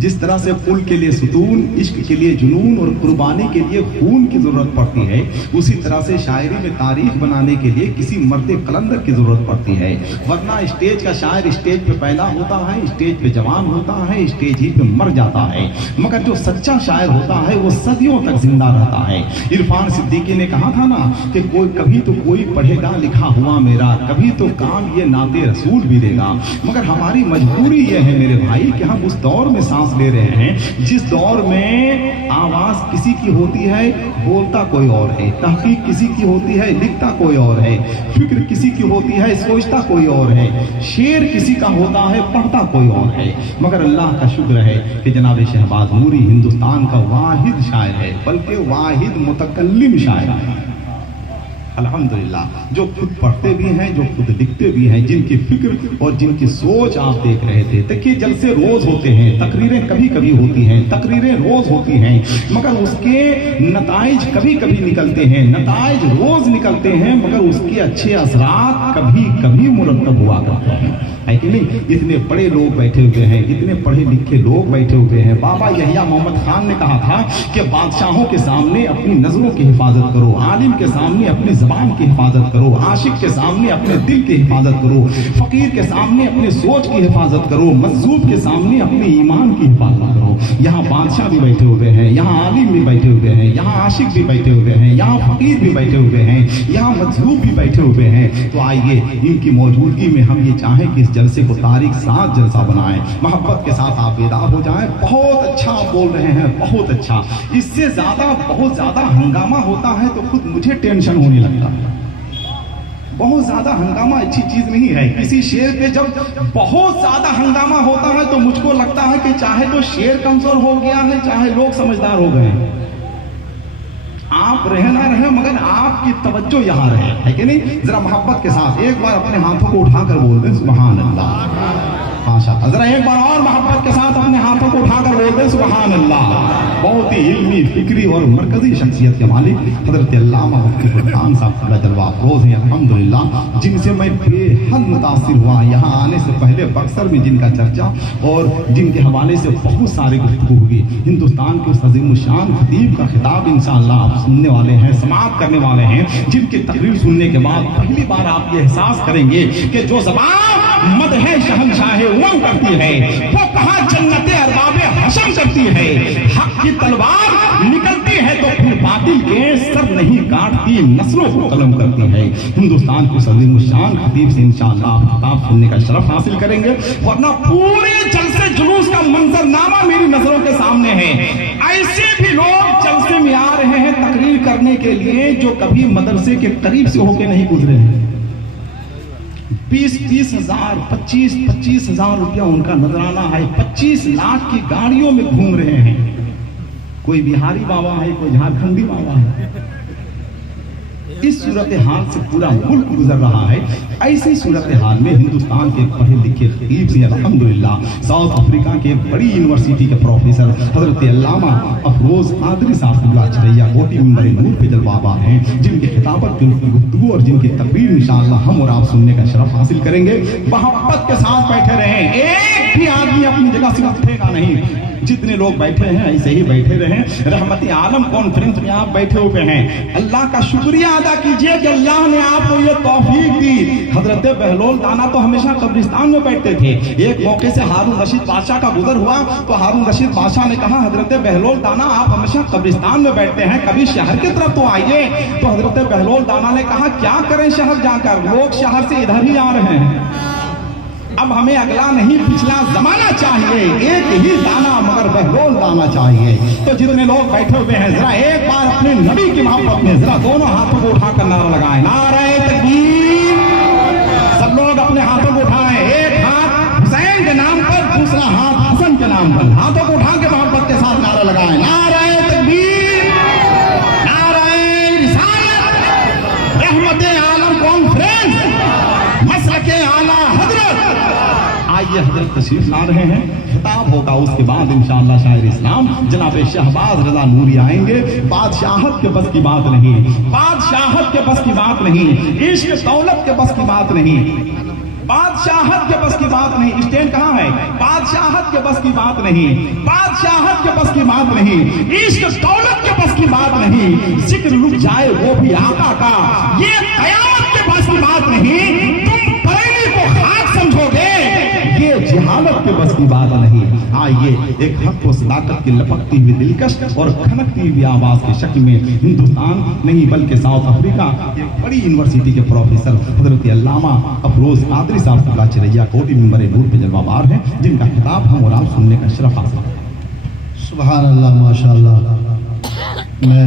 जिस तरह से पुल के लिए सुतून, इश्क के लिए जुनून और कुर्बानी के लिए खून की जरूरत पड़ती है, उसी तरह से शायरी में तारीख बनाने के लिए किसी मर्द कलंदर की जरूरत पड़ती है। वरना स्टेज का शायर स्टेज पे पैदा होता है, स्टेज पे जवान होता है, स्टेज ही पे मर जाता है, मगर जो सच्चा शायर होता है वो सदियों तक जिंदा रहता है। इरफान सिद्दीकी ने कहा था ना कि कोई कभी तो कोई पढ़ेगा लिखा हुआ मेरा, कभी तो काम ये नाते रसूल भी देगा। मगर हमारी मजबूरी ये है मेरे भाई कि हम उस दौर में सांस ले रहे हैं जिस दौर में आवाज किसी की होती है, बोलता कोई और है, तहकीक किसी की होती है, लिखता कोई और है, फिक्र किसी की होती है, सोचता कोई और है, शेर किसी का होता है, पढ़ता कोई और है। मगर अल्लाह का शुक्र है कि जनाब शहबाज नूरी हिंदुस्तान का वाहिद शायर है, बल्कि वाहिद मुतकल्लिम शायर है अल्हम्दुलिल्लाह, जो खुद पढ़ते भी हैं, जो खुद लिखते भी हैं, जिनकी फिक्र और जिनकी सोच आप देख रहे थे। देखिए जलसे रोज होते हैं, तकरीरें कभी कभी होती हैं, तकरीरें रोज होती हैं, मगर उसके नताइज कभी कभी निकलते हैं, नताइज रोज निकलते हैं, मगर उसके अच्छे असरात कभी कभी मुरतब हुआ करते हैं, है कि नहीं। इतने बड़े लोग बैठे हुए हैं, इतने पढ़े लिखे लोग बैठे हुए हैं। बाबा यहिया मोहम्मद खान ने कहा था कि बादशाहों के सामने अपनी नजरों की हिफाजत करो, आलिम के सामने अपनी ज़बान की हिफाजत करो, आशिक के सामने अपने दिल की हिफाजत करो, फकीर के सामने अपनी सोच की हिफाजत करो, मजलूम के सामने अपने ईमान की हिफाजत करो। यहाँ बादशाह भी बैठे हुए हैं, यहाँ आलिम भी बैठे हुए हैं, यहाँ आशिक भी बैठे हुए हैं, यहाँ फकीर भी बैठे हुए हैं, यहाँ मजलूम भी बैठे हुए हैं। तो आइए इनकी मौजूदगी में हम ये चाहें कि इस जलसे को तारीख साथ जलसा बनाएं, मोहब्बत के साथ आप बेदार हो जाएं। बहुत अच्छा आप बोल रहे हैं, बहुत अच्छा। इससे ज्यादा बहुत ज्यादा हंगामा होता है तो खुद मुझे टेंशन होने लगता है। बहुत ज्यादा हंगामा अच्छी चीज नहीं है। किसी शेर पे जब बहुत ज्यादा हंगामा होता है तो मुझको लगता है कि चाहे तो शेर कमजोर हो गया है, चाहे लोग समझदार हो गए हैं। आप रहे ना रहे मगर आपकी तवज्जो यहाँ रहे, है कि नहीं। जरा मोहब्बत के साथ एक बार अपने हाथों को उठाकर बोल दें सुभान अल्लाह, माशाअल्लाह। जरा एक बार और मोहब्बत के साथ अपने हाथों को उठाकर बोल दें सुभान अल्लाह। बहुत ही इल्मी, फिक्री और मरकजी शख्सियत के मालिक हजरत अल्लामा मुफ्ती फरहान साहब जलवा अफरोज हैं अल्हम्दुलिल्लाह, जिनसे मैं बेहद मुतासिर हुआ। यहाँ आने से पहले बक्सर में जिनका चर्चा और जिनके हवाले से बहुत सारी गुफ्तगू हुई। हिंदुस्तान के उस अजीम शान खतीब का खिताब इंशाअल्लाह आप सुनने वाले हैं, समाअत करने वाले हैं, जिनकी तकरीर सुनने के बाद पहली बार आप ये एहसास करेंगे कि जो ज़बान मद है शहंशाह उमम करती है, वो कहाँ जन्नते अरबाबे हशम करती है। हक की तलवार निकलती है तो फिर बातिल के सर नहीं काटती, नस्लों को कलम करती है। हिंदुस्तान के अजीम शान खतीब से इंशाअल्लाह आप खिताब सुनने का शरफ हासिल करेंगे, वरना पूरे जलसे जुलूस का मंजरनामा मेरी नजरों के सामने है। ऐसे भी लोग जलसे में आ रहे हैं तकरीर करने के लिए जो कभी मदरसे के करीब से होके नहीं गुजरे हैं। 20-20 हजार 25-25 हजार रुपया उनका नजराना है, 25 लाख की गाड़ियों में घूम रहे हैं। कोई बिहारी बाबा है, कोई झारखंडी बाबा है। इस सूरत हाल से पूरा मुल्क गुजर रहा है। ऐसी सूरत हाल में हिंदुस्तान के पढ़े लिखे खतीब से अल्हम्दुलिल्लाह साउथ अफ्रीका के बड़ी यूनिवर्सिटी के प्रोफेसर हजरत अल्लामा अफरोज कादरी साहब चरैया कोटी मिंबर नूर पे जलवाबाद हैं, जिनके खिताबत की गुफ्तगू और जिनकी तकरीर इंशाअल्लाह हम और आप सुनने का शरफ हासिल करेंगे। मोहब्बत के साथ बैठे रहें, एक भी आदमी अपनी जगह से उठेगा नहीं। जितने लोग बैठे हैं ऐसे ही बैठे रहें। रहमती आलम कॉन्फ्रेंस में आप बैठे हुए हैं, अल्लाह का शुक्रिया अदा कीजिए कि अल्लाह ने आपको ये तौफीक दी। हजरत बहलोल दाना तो हमेशा कब्रिस्तान में बैठते थे। एक मौके से हारून रशीद बादशाह का गुजर हुआ तो हारून रशीद बादशाह ने कहा हजरत बहलोल दाना आप हमेशा कब्रिस्तान में बैठते हैं, कभी शहर की तरफ तो आइए। तो हजरत बहलोल दाना ने कहा क्या करें शहर जाकर, लोग शहर से इधर ही आ रहे हैं। अब हमें अगला नहीं पिछला जमाना चाहिए, एक ही दाना मगर बहलोल दाना चाहिए। तो जितने लोग बैठे हुए हैं जरा एक बार अपने नबी की मोहब्बत में जरा दोनों हाथों को उठाकर नारा लगाएं, नारे तकबीर। सब लोग अपने हाथों को उठाएं, एक हाथ हुसैन के नाम पर, दूसरा हाथ हसन के नाम पर। हाथों को उठा के मोहब्बत के साथ नारा लगाएं, नारे तकबीर, नारे रिसालत, रहमते आलम कॉन्फ्रेंस, मसलके आला हजरत। आइए हजरत तशरीफ ला रहे हैं, खिताब होगा, उसके बाद इंशाअल्लाह शायर इस्लाम जनाब शहबाज रजा नूरी आएंगे। बादशाहत के बस की बात नहीं, बादशाहत के बस की बात नहीं, इश्क दौलत के बस की बात नहीं। बादशाहत के बस की बात नहीं। स्टैंड कहाँ है? बादशाहत के बस की बात नहीं, बादशाहत के बस की बात नहीं, इश्क दौलत के बस की बात नहीं, जिक्र रुक जाए वो भी आका का, ये कयामत के बस की बात नहीं। तुम बरेली को खाक समझोगे, ये जिहालत के बस की बात नहीं। आइए एक हक व सदाकत की लपकती हुई दिलकश और खनकती हुई आवाज के शक्ल में हिंदुस्तान नहीं बल्कि साउथ अफ्रीका एक बड़ी यूनिवर्सिटी के प्रोफेसर हजरत अल्लामा अफरोज कादरी साहब का चिरैया कोटि मिंबर नूर पे जलवाबार है, जिनका खिताब हम और आप सुनने का शरफ हासिल है। सुभान अल्लाह, माशाअल्लाह। मैं